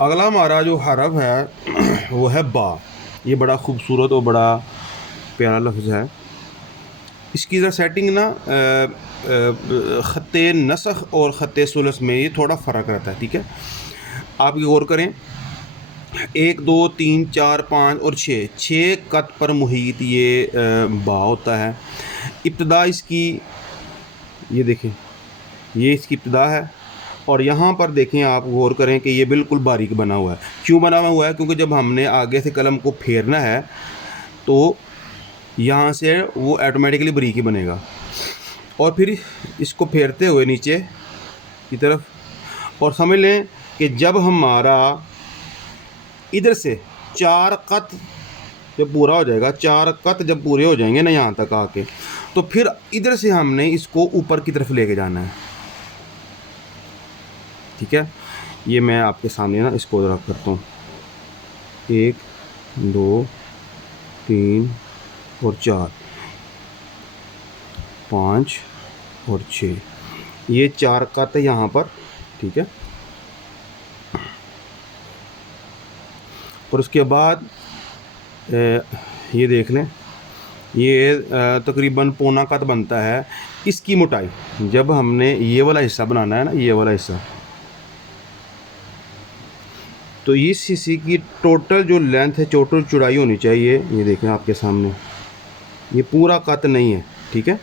अगला हमारा जो हरफ है वो है बा। ये बड़ा खूबसूरत और बड़ा प्यारा लफ्ज़ है। इसकी ज़रा सेटिंग ना ख़त्ते नसख और ख़त्ते सुलस में ये थोड़ा फ़र्क रहता है, ठीक है। आप ये गौर करें, 1 2 3 4 5 और 6 कत पर मुहीत ये बा होता है। इब्तिदा इसकी, ये देखें, ये इसकी इब्तिदा है। और यहाँ पर देखें, आप गौर करें कि ये बिल्कुल बारीक बना हुआ है। क्यों बना हुआ है? क्योंकि जब हमने आगे से कलम को फेरना है तो यहाँ से वो ऑटोमेटिकली बारीक ही बनेगा। और फिर इसको फेरते हुए नीचे की तरफ, और समझ लें कि जब हमारा इधर से 4 कत जब पूरा हो जाएगा, 4 कत जब पूरे हो जाएंगे ना यहाँ तक आके, तो फिर इधर से हमने इसको ऊपर की तरफ लेके जाना है, ठीक है। ये मैं आपके सामने ना इसको रख करता हूँ। 1 2 3 और 4 5 और 6, ये 4 कत है यहाँ पर, ठीक है। और उसके बाद ये देख लें, ये तकरीबन पौना कत बनता है इसकी मोटाई। जब हमने ये वाला हिस्सा बनाना है ना, ये वाला हिस्सा, तो इस हिस्से की टोटल जो लेंथ है, टोटल चौड़ाई होनी चाहिए, ये देखें आपके सामने, ये पूरा कत नहीं है, ठीक है।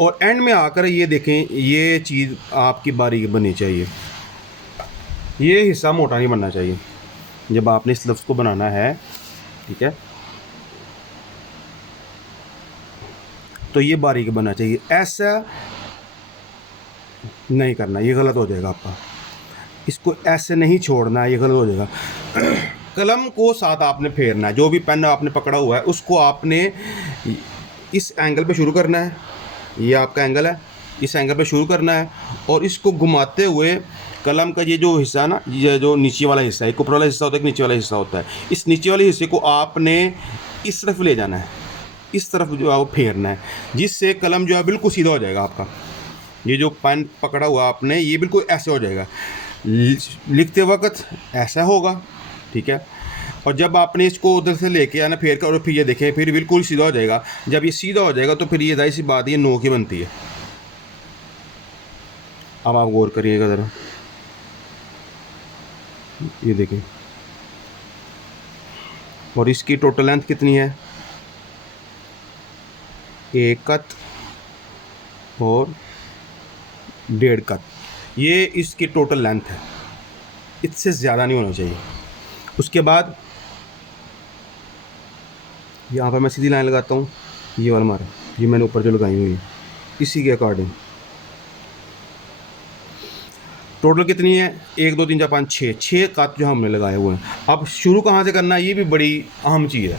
और एंड में आकर ये देखें, ये चीज़ आपकी बारीक बननी चाहिए, ये हिस्सा मोटा नहीं बनना चाहिए जब आपने इस लफ्ज़ को बनाना है, ठीक है। तो ये बारीक बनना चाहिए, ऐसा नहीं करना, ये गलत हो जाएगा आपका। इसको ऐसे नहीं छोड़ना, ये गलत हो जाएगा। कलम को साथ आपने फेरना है, जो भी पेन आपने पकड़ा हुआ है उसको आपने इस एंगल पे शुरू करना है, ये आपका एंगल है, इस एंगल पे शुरू करना है। और इसको घुमाते हुए कलम का ये जो हिस्सा है ना, ये जो नीचे वाला हिस्सा है, एक ऊपर वाला हिस्सा होता है, एक नीचे वाला हिस्सा होता है, इस नीचे वाले हिस्से को आपने इस तरफ ले जाना है, इस तरफ जो है वो फेरना है, जिससे कलम जो है बिल्कुल सीधा हो जाएगा आपका। ये जो पेन पकड़ा हुआ आपने, ये बिल्कुल ऐसे हो जाएगा, लिखते वक्त ऐसा होगा, ठीक है। और जब आपने इसको उधर से लेके आना फेर कर, और फिर ये देखें, फिर बिल्कुल सीधा हो जाएगा। जब ये सीधा हो जाएगा तो फिर ये जाहिर सी बात, ये नोक ही बनती है। अब आप गौर करिएगा ज़रा, ये देखें, और इसकी टोटल लेंथ कितनी है? 1 कत और 1.5 कत, ये इसकी टोटल लेंथ है, इससे ज़्यादा नहीं होना चाहिए। उसके बाद यहाँ पर मैं सीधी लाइन लगाता हूँ, ये वाला हमारा, ये मैंने ऊपर जो लगाई हुई है, इसी के अकॉर्डिंग टोटल कितनी है? 1 2 3 4 5 6 कत जो हमने लगाए हुए हैं। अब शुरू कहाँ से करना है, ये भी बड़ी अहम चीज़ है।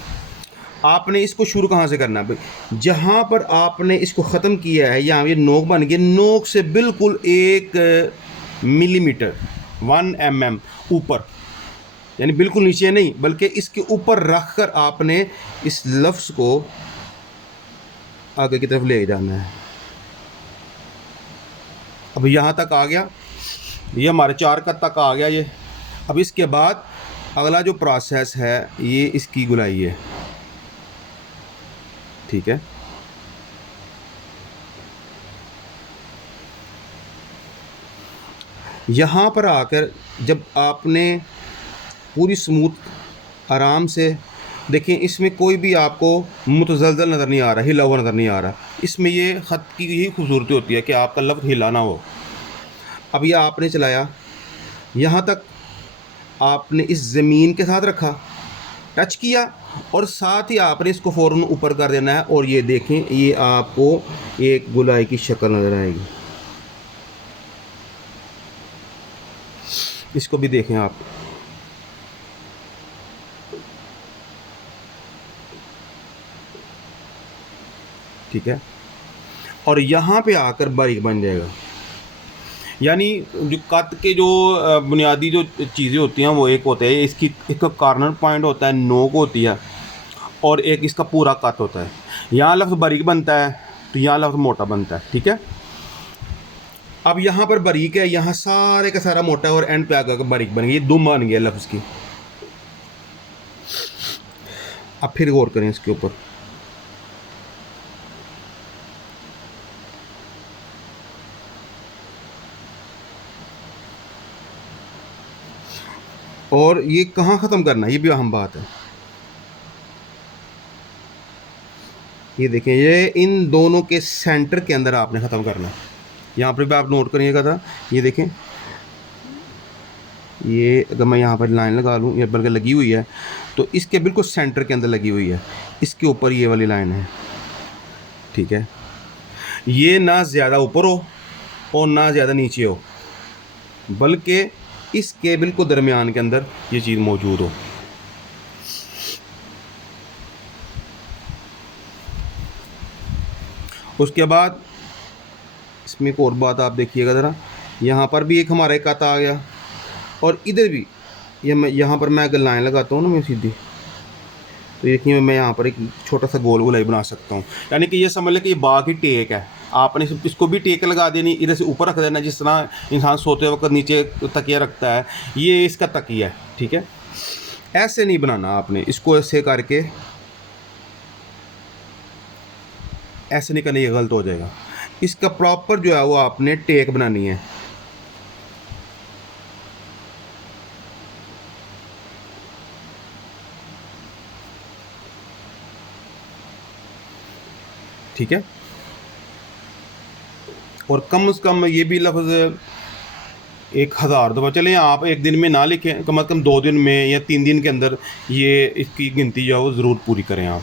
आपने इसको शुरू कहाँ से करना है? जहाँ पर आपने इसको ख़त्म किया है, यहाँ ये नोक बन गया, नोक से बिल्कुल 1 मिलीमीटर 1 mm ऊपर, यानी बिल्कुल नीचे नहीं बल्कि इसके ऊपर रख कर आपने इस लफ्ज़ को आगे की तरफ ले जाना है। अब यहाँ तक आ गया, ये हमारे 4 कत तक आ गया ये। अब इसके बाद अगला जो प्रोसेस है ये इसकी गुलाई है, ठीक है। यहाँ पर आकर जब आपने पूरी स्मूथ आराम से देखें, इसमें कोई भी आपको मुतज़लज़ल नज़र नहीं आ रहा, हिला हुआ नज़र नहीं आ रहा। इसमें ये ख़त की यही खूबसूरती होती है कि आपका लफ्ज़ हिला ना हो। अब ये आपने चलाया, यहाँ तक आपने इस ज़मीन के साथ रखा, टच किया, और साथ ही आपने इसको फ़ौरन ऊपर कर देना है। और ये देखें, ये आपको एक गुलाई की शक्ल नज़र आएगी। इसको भी देखें आप, ठीक है। और यहाँ पे आकर बारीक बन जाएगा। यानी जो कत के जो बुनियादी जो चीज़ें होती हैं वो एक होता है, इसकी एक कॉर्नर पॉइंट होता है, नोक होती है, और एक इसका पूरा कत होता है। यहाँ लफ्ज़ बारीक बनता है तो यहाँ लफ्ज़ मोटा बनता है, ठीक है। अब यहाँ पर बारीक है, यहाँ सारे का सारा मोटा और एंड पे आकर बारीक बन गया, ये दुम बन गया लफ्ज़ की। अब फिर गौर करें इसके ऊपर। और ये कहाँ ख़त्म करना है, ये भी अहम बात है। ये देखें, ये इन दोनों के सेंटर के अंदर आपने ख़त्म करना है। यहाँ पर भी आप नोट करिएगा था, ये देखें, ये अगर मैं यहाँ पर लाइन लगा लूँ, ये बल्कि लगी हुई है, तो इसके बिल्कुल सेंटर के अंदर लगी हुई है, इसके ऊपर ये वाली लाइन है, ठीक है। ये ना ज़्यादा ऊपर हो और ना ज़्यादा नीचे हो, बल्कि इसके बिल्कुल दरमियान के अंदर ये चीज़ मौजूद हो। उसके बाद इसमें एक और बात आप देखिएगा ज़रा, यहाँ पर भी एक हमारा एक कत आ गया और इधर भी ये मैं यहाँ पर मैं अगर लाइन लगाता हूँ ना मैं सीधी, तो देखिए मैं यहाँ पर एक छोटा सा गोल गोलाई बना सकता हूँ। यानी कि ये समझ लें कि ये बाग की टेक है, आपने इसको भी टेक लगा देनी, इधर से ऊपर रख देना, जिस तरह इंसान सोते वक्त नीचे तकिया रखता है, ये इसका तकिया है, ठीक है। ऐसे नहीं बनाना आपने, इसको ऐसे करके ऐसे नहीं करना, ये गलत हो जाएगा। इसका प्रॉपर जो है वो आपने टेक बनानी है। ठीक है, और कम से कम ये भी लफ्ज़ 1000 दफ़ा, चलें आप एक दिन में ना लिखें, कम से कम 2 दिन में या 3 दिन के अंदर ये इसकी गिनती जो है वो ज़रूर पूरी करें आप।